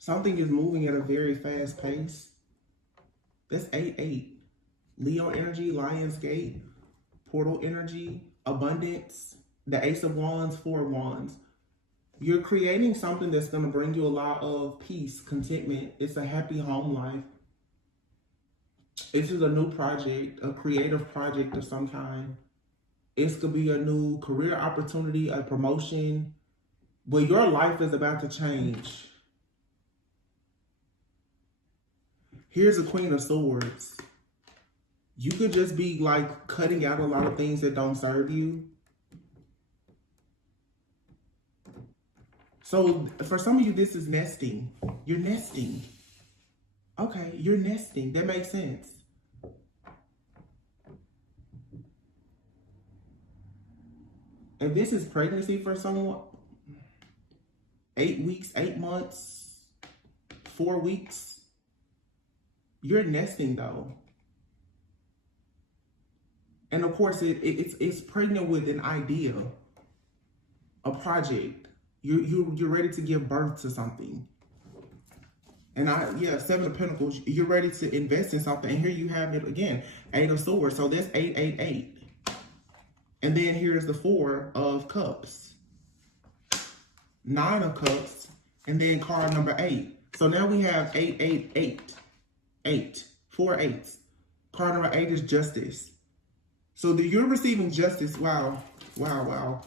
Something is moving at a very fast pace. That's 8-8. Leo energy, Lion's Gate, portal energy, abundance, the Ace of Wands, Four of Wands. You're creating something that's going to bring you a lot of peace, contentment. It's a happy home life. This is a new project, a creative project of some kind. It's going to be a new career opportunity, a promotion. But your life is about to change. Here's a Queen of Swords. You could just be like cutting out a lot of things that don't serve you. So for some of you, this is nesting. You're nesting. Okay, you're nesting. That makes sense. And this is pregnancy for someone. 8 weeks, 8 months, 4 weeks. You're nesting though. And of course, it's pregnant with an idea, a project. You're ready to give birth to something. And Seven of Pentacles, you're ready to invest in something. And here you have it again, Eight of Swords. So that's 888. And then here's the Four of Cups, Nine of Cups, and then card number 8. So now we have 888, 8, 4 8s. Card number 8 is Justice. So you're receiving justice. Wow, wow, wow.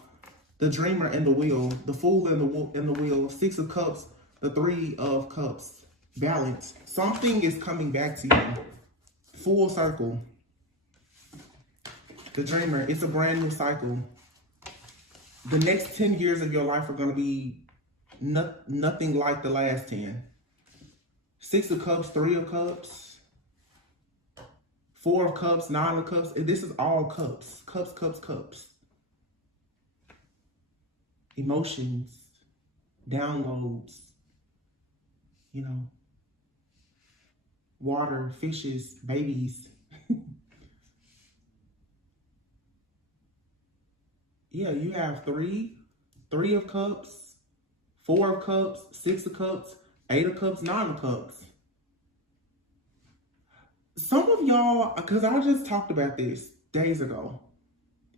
The Dreamer and the Wheel, the Fool and the Wheel, 6 of Cups, the 3 of Cups. Balance. Something is coming back to you. Full circle. The Dreamer, it's a brand new cycle. The next 10 years of your life are going to be nothing like the last 10. 6 of Cups, 3 of Cups, 4 of Cups, 9 of Cups. And this is all cups. Cups, cups, cups. Emotions, downloads, water, fishes, babies. Yeah, you have 3 of Cups, 4 of Cups, 6 of Cups, 8 of Cups, 9 of Cups. Some of y'all, because I just talked about this days ago.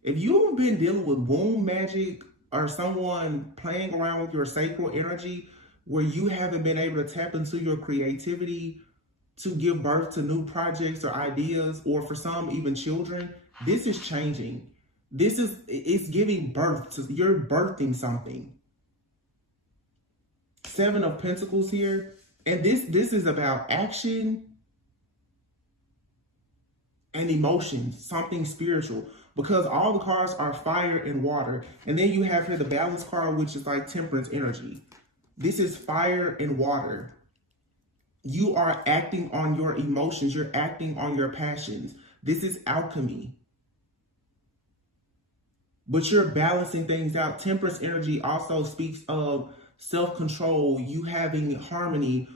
If you've been dealing with womb magic or someone playing around with your sacral energy where you haven't been able to tap into your creativity to give birth to new projects or ideas, or for some, even children, this is changing. It's giving birth to, you're birthing something. 7 of Pentacles here. And this is about action and emotions, something spiritual, because all the cards are fire and water. And then you have here the Balance card, which is like Temperance energy. This is fire and water. You are acting on your emotions. You're acting on your passions. This is alchemy. But you're balancing things out. Temperance energy also speaks of self-control, you having harmony,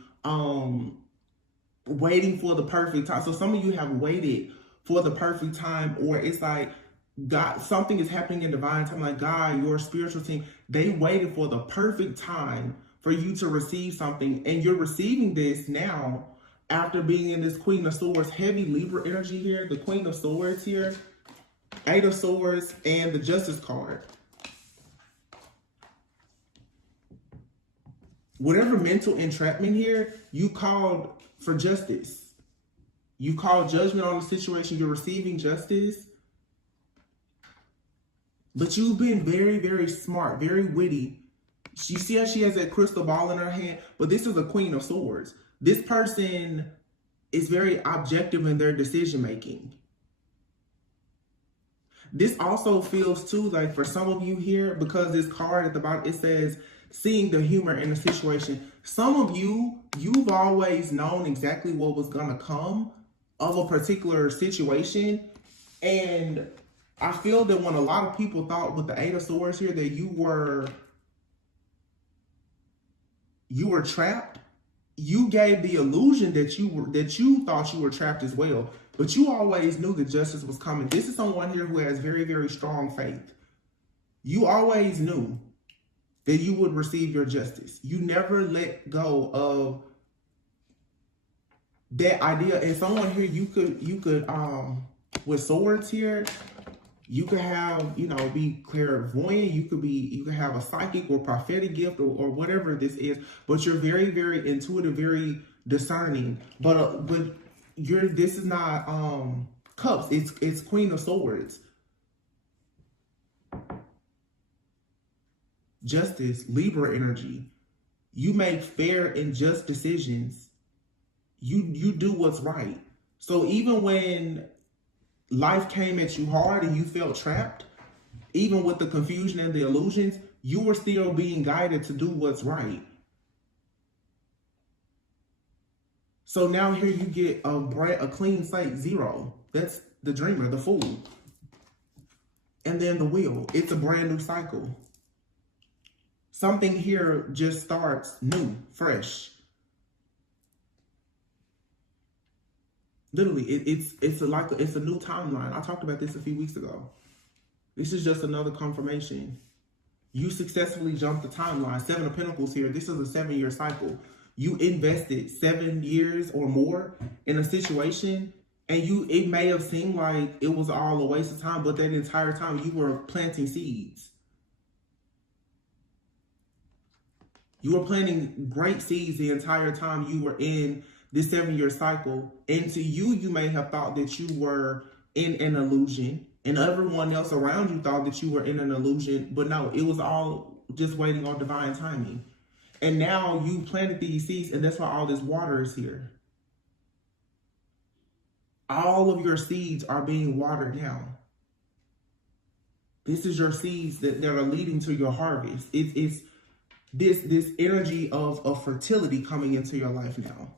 waiting for the perfect time. So some of you have waited for the perfect time, or it's like God, something is happening in divine time, like God, your spiritual team, they waited for the perfect time for you to receive something, and you're receiving this now after being in this Queen of Swords, heavy Libra energy here, the Queen of Swords here, 8 of Swords, and the Justice card. Whatever mental entrapment here, you called for justice. You called judgment on the situation. You're receiving justice. But you've been very, very smart, very witty. You see how she has that crystal ball in her hand? But this is a Queen of Swords. This person is very objective in their decision making. This also feels too like for some of you here, because this card at the bottom, it says seeing the humor in the situation. Some of you, you've always known exactly what was going to come of a particular situation. And I feel that when a lot of people thought with the 8 of Swords here that you were trapped, you gave the illusion that you thought you were trapped as well. But you always knew that justice was coming. This is someone here who has very, very strong faith. You always knew that you would receive your justice. You never let go of that idea. And someone here, you could with swords here, you could have, you know, be clairvoyant, you could have a psychic or prophetic gift or whatever this is, but you're very, very intuitive, very discerning. But this is not cups, it's Queen of Swords. Justice, Libra energy. You make fair and just decisions. You do what's right. So even when life came at you hard and you felt trapped, even with the confusion and the illusions, you were still being guided to do what's right. So now here you get a clean slate, 0. That's the Dreamer, the Fool. And then the Wheel. It's a brand new cycle. Something here just starts new, fresh. Literally, it's a new timeline. I talked about this a few weeks ago. This is just another confirmation. You successfully jumped the timeline. 7 of Pentacles here. This is a 7-year cycle. You invested 7 years or more in a situation, and it may have seemed like it was all a waste of time, but that entire time you were planting seeds. You were planting great seeds the entire time you were in this 7-year cycle. And to you, you may have thought that you were in an illusion, and everyone else around you thought that you were in an illusion, but no, it was all just waiting on divine timing. And now you planted these seeds, and that's why all this water is here. All of your seeds are being watered now. This is your seeds that are leading to your harvest. It's this energy of fertility coming into your life now.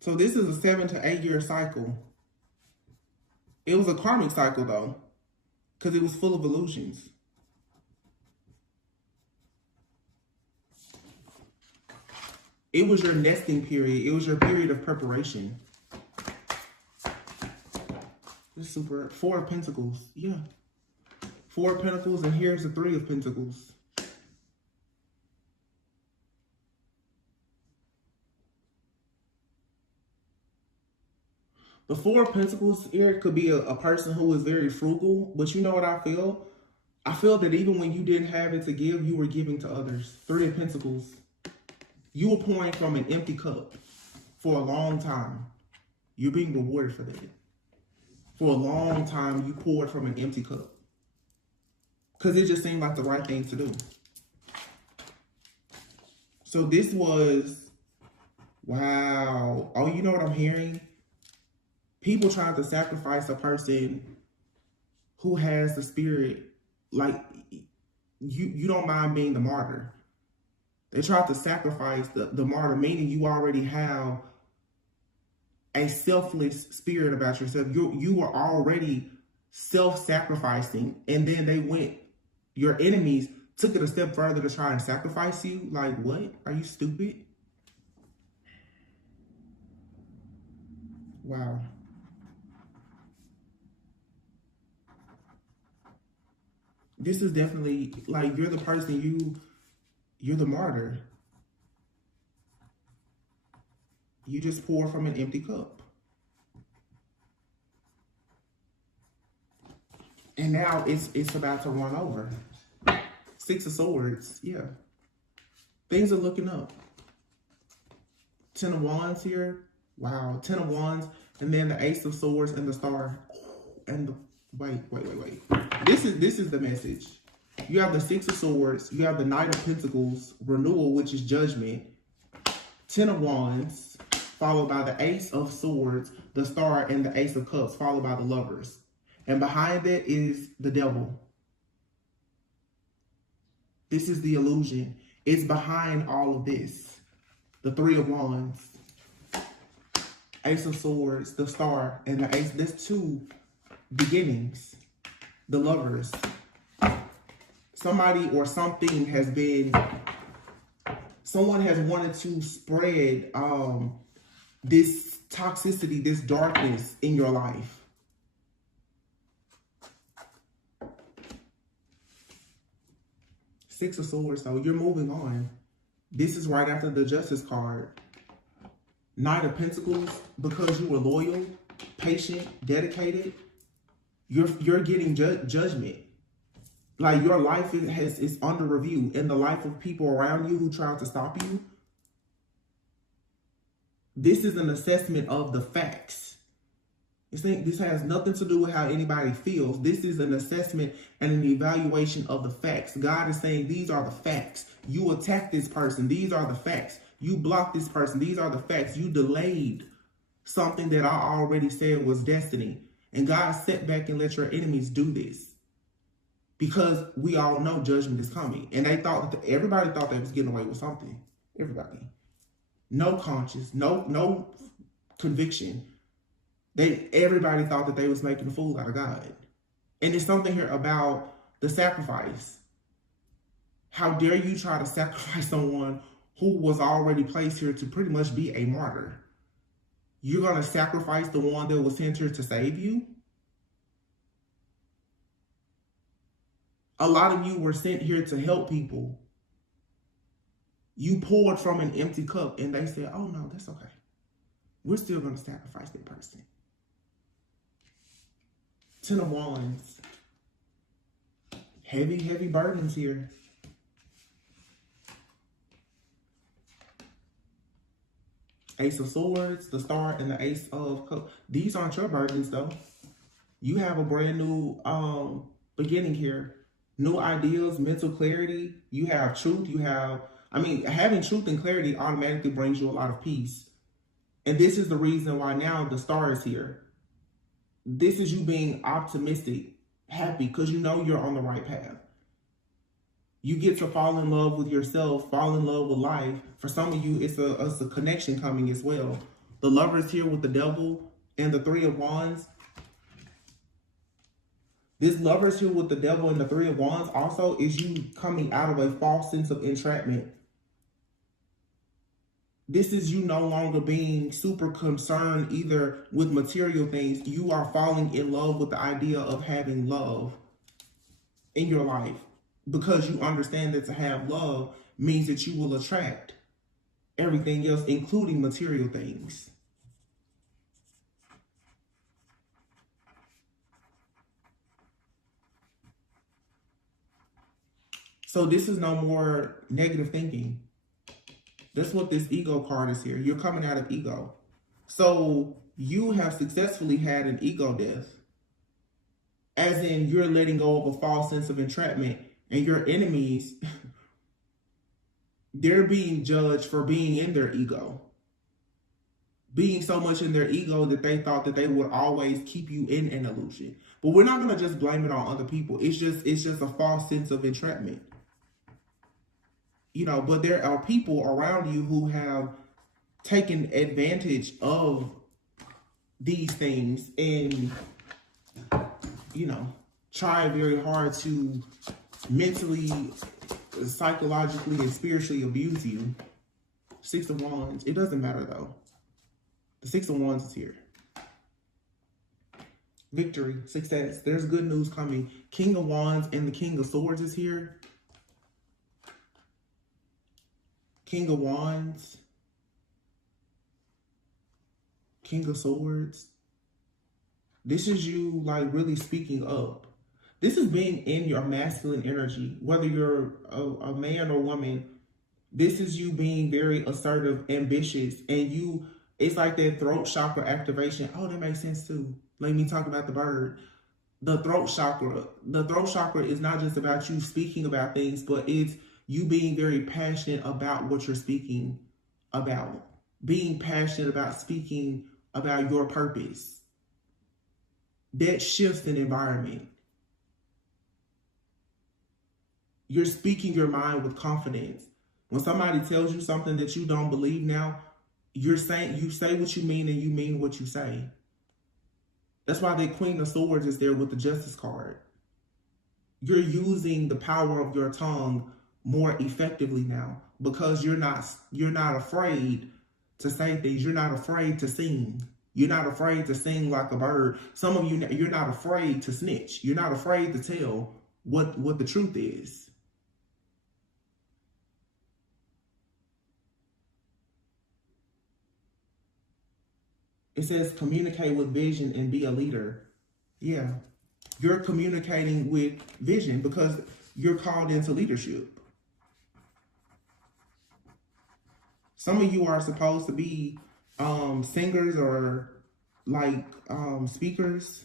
So this is a 7 to 8 year cycle. It was a karmic cycle though, because it was full of illusions. It was your nesting period. It was your period of preparation. This is super. 4 of Pentacles. Yeah. 4 of Pentacles, and here's the 3 of Pentacles. The 4 of Pentacles here could be a person who is very frugal, but you know what I feel? I feel that even when you didn't have it to give, you were giving to others. 3 of Pentacles. You were pouring from an empty cup for a long time. You're being rewarded for that. For a long time, you poured from an empty cup. Because it just seemed like the right thing to do. So this was, wow. Oh, you know what I'm hearing? People trying to sacrifice a person who has the spirit, like, you don't mind being the martyr. They tried to sacrifice the martyr, meaning you already have a selfless spirit about yourself. You were already self-sacrificing, and then your enemies took it a step further to try and sacrifice you. Like, what? Are you stupid? Wow. This is definitely, like, you're the person, you're the martyr. You just pour from an empty cup. And now it's about to run over. 6 of Swords, yeah. Things are looking up. 10 of Wands here. Wow, 10 of Wands. And then the Ace of Swords and the Star. And the, wait. This is the message. You have the 6 of Swords. You have the Knight of Pentacles. Renewal, which is judgment. 10 of Wands. Followed by the Ace of Swords, the Star, and the Ace of Cups. Followed by the Lovers. And behind that is the Devil. This is the illusion. It's behind all of this. The 3 of Wands. Ace of Swords, the Star, and the Ace. There's 2 beginnings. The Lovers. somebody or something has been, someone has wanted to spread this toxicity, this darkness in your life. Six of Swords, so you're moving on. This is right after the Justice card. Knight of Pentacles, because you were loyal, patient, dedicated, you're getting judgment. Like your life is under review, and the life of people around you who try to stop you. This is an assessment of the facts. This has nothing to do with how anybody feels. This is an assessment and an evaluation of the facts. God is saying, these are the facts. You attacked this person. These are the facts. You blocked this person. These are the facts. You delayed something that I already said was destiny. And God sat back and let your enemies do this. Because we all know judgment is coming. And they thought, everybody thought they was getting away with something. Everybody. No conscience, no conviction. Everybody thought that they was making a fool out of God. And there's something here about the sacrifice. How dare you try to sacrifice someone who was already placed here to pretty much be a martyr? You're going to sacrifice the one that was sent here to save you? A lot of you were sent here to help people. You poured from an empty cup and they said, oh no, that's okay. We're still going to sacrifice that person. Ten of Wands. Heavy, heavy burdens here. Ace of Swords, the Star, and the Ace of Cups. These aren't your burdens though. You have a brand new beginning here. New ideas, mental clarity. You have truth. You have, having truth and clarity automatically brings you a lot of peace. And this is the reason why now the Star is here. This is you being optimistic, happy, because you know you're on the right path. You get to fall in love with yourself, fall in love with life. For some of you, it's a connection coming as well. The Lover is here with the Devil and the Three of Wands. This Lover is here with the Devil and the Three of Wands also is you coming out of a false sense of entrapment. This is you no longer being super concerned either with material things. You are falling in love with the idea of having love in your life. Because you understand that to have love means that you will attract everything else, including material things. So this is no more negative thinking. That's what this ego card is here. You're coming out of ego. So you have successfully had an ego death. As in you're letting go of a false sense of entrapment. And your enemies, they're being judged for being in their ego. Being so much in their ego that they thought that they would always keep you in an illusion. But we're not going to just blame it on other people. It's just a false sense of entrapment. You know, but there are people around you who have taken advantage of these things and, you know, try very hard to mentally, psychologically, and spiritually abuse you. Six of Wands. It doesn't matter though. The Six of Wands is here. Victory, success. There's good news coming. King of Wands and the King of Swords is here. King of Wands. King of Swords. This is you like really speaking up. This is being in your masculine energy, whether you're a man or woman. This is you being very assertive, ambitious, and it's like that throat chakra activation. Oh, that makes sense too. Let me talk about the bird. The throat chakra. The throat chakra is not just about you speaking about things, but it's you being very passionate about what you're speaking about. Being passionate about speaking about your purpose. That shifts an environment. You're speaking your mind with confidence. When somebody tells you something that you don't believe now, you say what you mean and you mean what you say. That's why the Queen of Swords is there with the Justice card. you're using the power of your tongue more effectively now, because you're not afraid to say things. You're not afraid to sing. You're not afraid to sing like a bird. Some of you, you're not afraid to snitch. You're not afraid to tell what the truth is. It says communicate with vision and be a leader. Yeah. You're communicating with vision because you're called into leadership. Some of you are supposed to be singers or like speakers.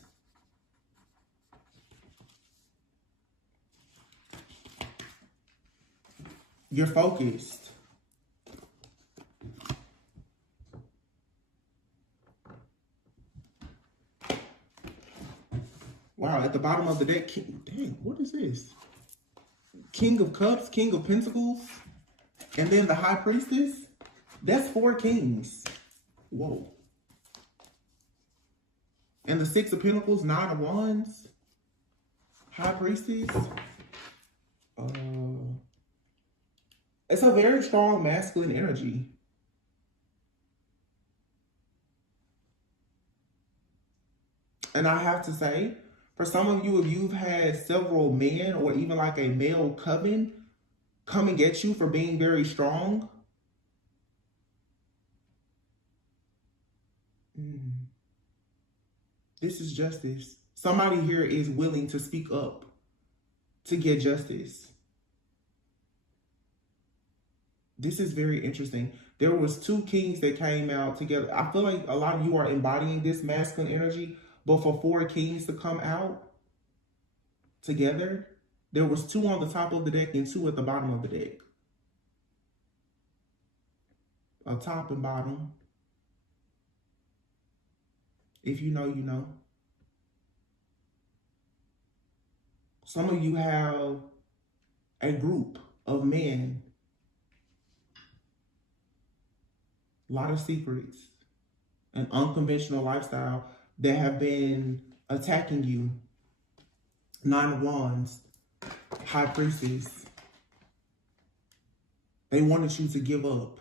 You're focused. Wow, at the bottom of the deck, dang, what is this? King of Cups, King of Pentacles, and then the High Priestess. That's 4 kings. Whoa. And the 6 of Pentacles, 9 of Wands, High Priestess. It's a very strong masculine energy. And I have to say, for some of you, if you've had several men or even like a male coven coming at you for being very strong, this is justice. Somebody here is willing to speak up to get justice. This is very interesting. There was 2 kings that came out together. I feel like a lot of you are embodying this masculine energy, but for 4 kings to come out together, there was 2 on the top of the deck and 2 at the bottom of the deck. A top and bottom. If you know, you know. Some of you have a group of men. A lot of secrets. An unconventional lifestyle that have been attacking you. 9 of Wands. High Priestess. They wanted you to give up.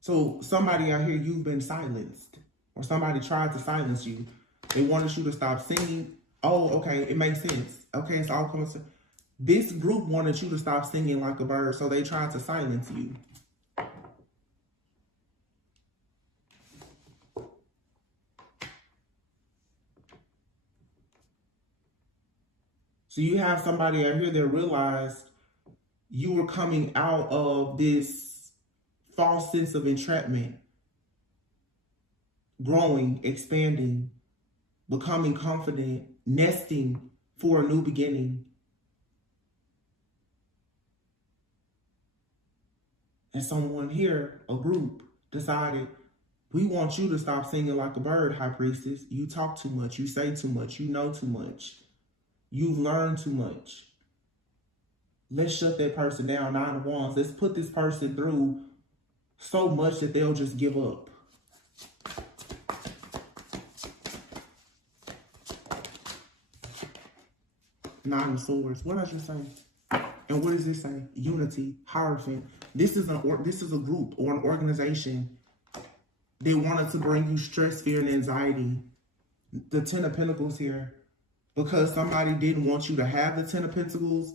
So somebody out here, you've been silenced. Or somebody tried to silence you. They wanted you to stop singing. Oh, okay, it makes sense. Okay, it's all coming to... This group wanted you to stop singing like a bird, so they tried to silence you. So you have somebody out here that realized you were coming out of this false sense of entrapment, growing, expanding, becoming confident, nesting for a new beginning. And someone here, a group, decided, we want you to stop singing like a bird, High Priestess. You talk too much. You say too much. You know too much. You've learned too much. Let's shut that person down, 9 of Wands. Let's put this person through so much that they'll just give up. Nine of Swords. What else you say? And what does this say? Unity, Hierophant. This is a group or an organization. They wanted to bring you stress, fear, and anxiety. The 10 of Pentacles here. Because somebody didn't want you to have the 10 of Pentacles.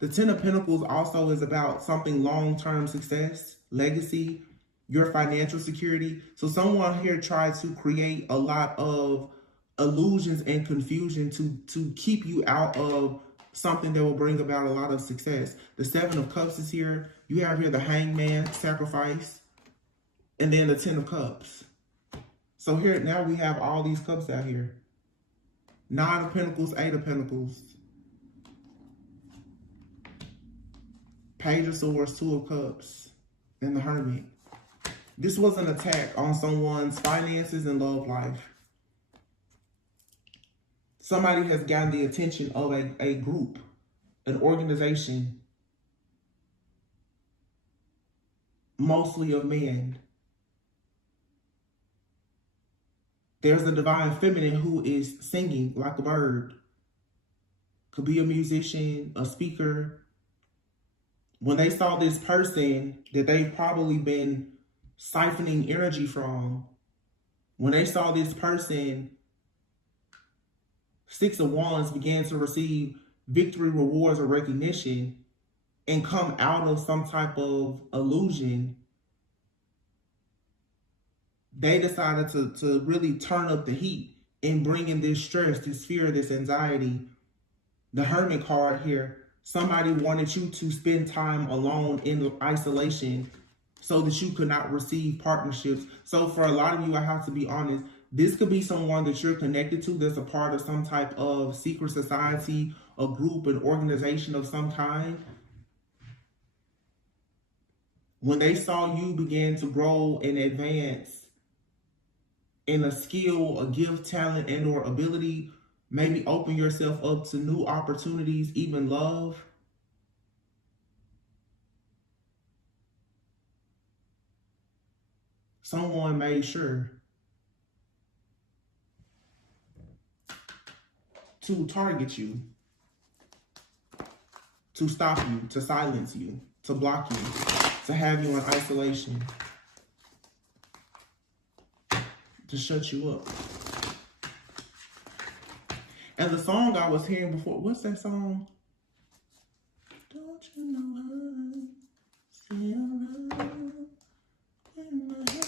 The 10 of Pentacles also is about something long-term success, legacy, your financial security. So someone here tried to create a lot of illusions and confusion to keep you out of something that will bring about a lot of success. The 7 of Cups is here. You have here the Hangman, sacrifice, and then the 10 of Cups. So here, now we have all these cups out here. 9 of Pentacles, 8 of Pentacles. Page of Swords, 2 of Cups, and the Hermit. This was an attack on someone's finances and love life. Somebody has gotten the attention of a group, an organization, mostly of men. There's the divine feminine who is singing like a bird, could be a musician, a speaker. When they saw this person that they've probably been siphoning energy from, when they saw this person, Six of Wands, began to receive victory, rewards, or recognition and come out of some type of illusion, they decided to really turn up the heat and bring in this stress, this fear, this anxiety. The Hermit card here, somebody wanted you to spend time alone in isolation so that you could not receive partnerships. So for a lot of you, I have to be honest, this could be someone that you're connected to that's a part of some type of secret society, a group, an organization of some kind. When they saw you begin to grow and advance in a skill, a gift, talent, and or ability, maybe open yourself up to new opportunities, even love, someone made sure to target you, to stop you, to silence you, to block you, to have you in isolation, to shut you up. And the song I was hearing before, what's that song? Don't you know I stay around in my head.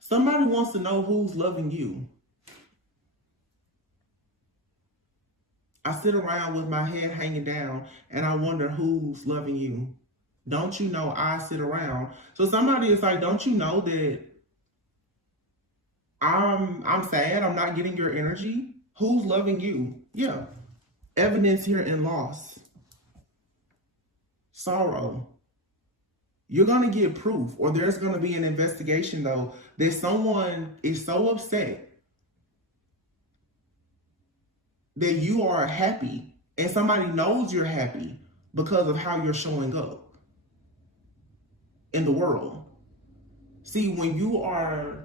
Somebody wants to know who's loving you. I sit around with my head hanging down and I wonder who's loving you. Don't you know I sit around? So somebody is like, don't you know that I'm sad, I'm not getting your energy? Who's loving you? Yeah. Evidence here in loss. Sorrow. You're going to get proof, or there's going to be an investigation, though, that someone is so upset that you are happy and somebody knows you're happy because of how you're showing up in the world. See, when you are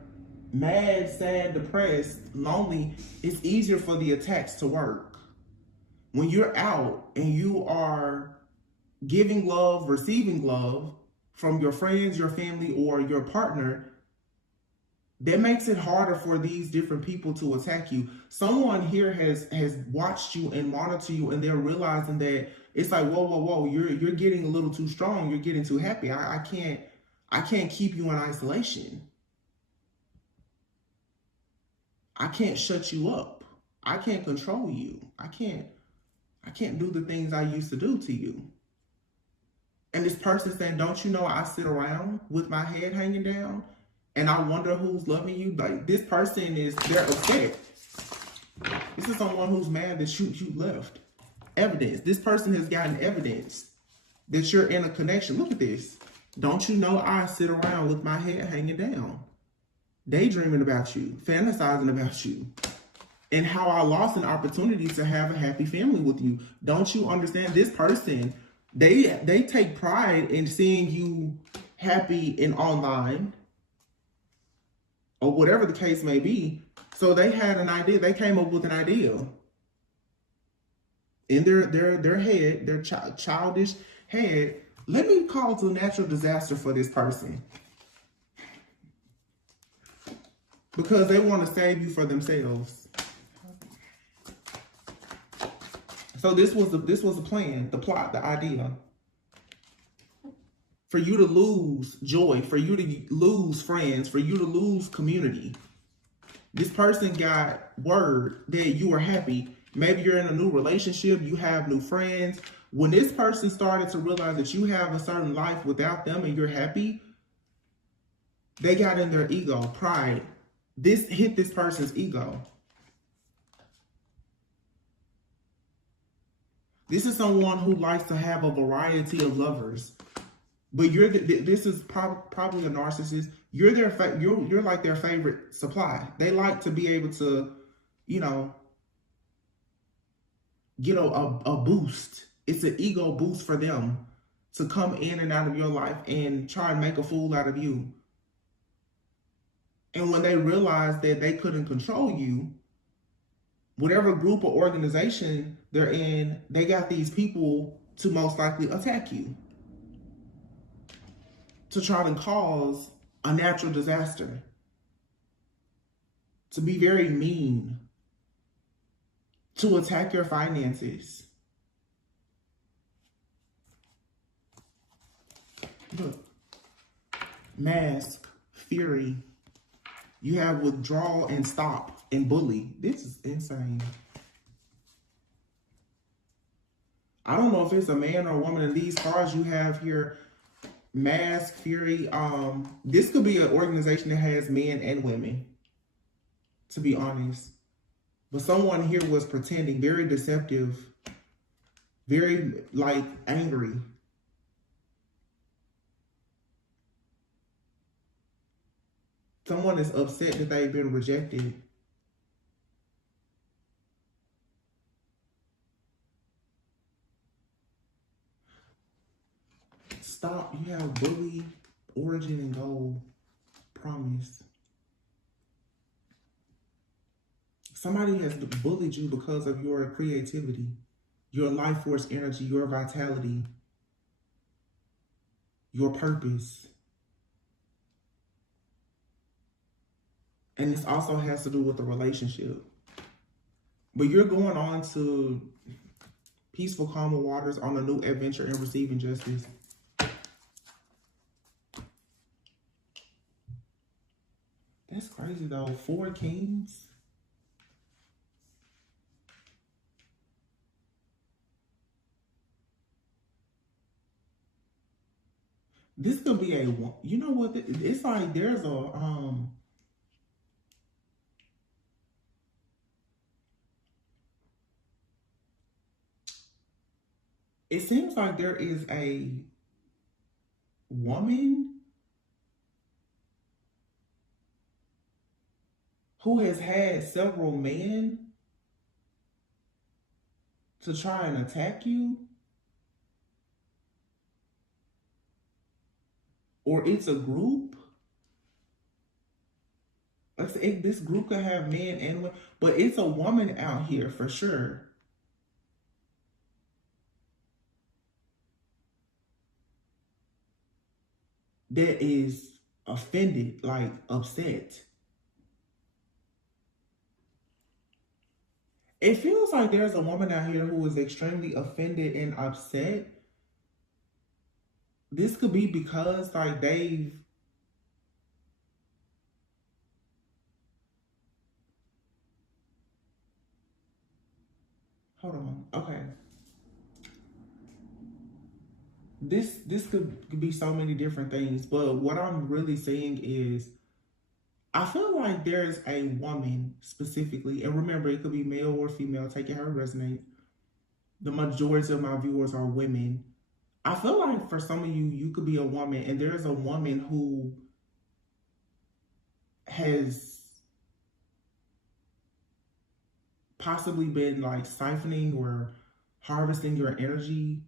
mad, sad, depressed, lonely, it's easier for the attacks to work. When you're out and you are giving love, receiving love from your friends, your family, or your partner, that makes it harder for these different people to attack you. Someone here has watched you and monitored you, and they're realizing that it's like, whoa, you're getting a little too strong, you're getting too happy. I can't keep you in isolation. I can't shut you up. I can't control you. I can't do the things I used to do to you. And this person saying, don't you know I sit around with my head hanging down and I wonder who's loving you? Like, this person they're upset. This is someone who's mad that you left. Evidence. This person has gotten evidence that you're in a connection. Look at this. Don't you know I sit around with my head hanging down, daydreaming about you, fantasizing about you, and how I lost an opportunity to have a happy family with you. Don't you understand? This person, they take pride in seeing you happy in online or whatever the case may be. So they had an idea. They came up with an idea in their head, their childish head. Let me cause a natural disaster for this person because they want to save you for themselves. So this was the plan, the plot, the idea. For you to lose joy, for you to lose friends, for you to lose community. This person got word that you were happy. Maybe you're in a new relationship, you have new friends. When this person started to realize that you have a certain life without them and you're happy, they got in their ego, pride. This hit this person's ego. This is someone who likes to have a variety of lovers, but this is probably a narcissist. You're like their favorite supply. They like to be able to, get a boost. It's an ego boost for them to come in and out of your life and try and make a fool out of you. And when they realized that they couldn't control you, whatever group or organization they're in, they got these people to most likely attack you, to try to cause a natural disaster, to be very mean, to attack your finances. Look, mask, fury. You have withdraw and stop and bully. This is insane. I don't know if it's a man or a woman. In these cards you have here, mask, fury. This could be an organization that has men and women, to be honest. But someone here was pretending, very deceptive, very like angry. Someone is upset that they've been rejected. Stop. You have bully, origin, and goal. Promise. Somebody has bullied you because of your creativity, your life force energy, your vitality, your purpose. And this also has to do with the relationship. But you're going on to peaceful, calmer waters on a new adventure and receiving justice. That's crazy though. 4 kings. This could be a, you know what? It's like there's a, it seems like there is a woman who has had several men to try and attack you. Or it's a group. This group could have men and women, but it's a woman out here for sure. That is offended, like upset. It feels like there's a woman out here who is extremely offended and upset. This could be because like they've hold on. Okay. This could be so many different things, but what I'm really saying is I feel like there's a woman specifically, and remember it could be male or female, take it how it resonates. The majority of my viewers are women. I feel like for some of you, you could be a woman, and there's a woman who has possibly been like siphoning or harvesting your energy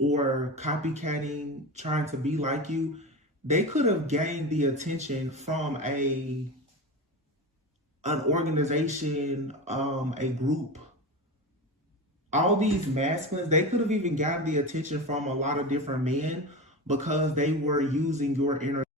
or copycatting, trying to be like you. They could have gained the attention from an organization, a group. All these masculines, they could have even gotten the attention from a lot of different men because they were using your energy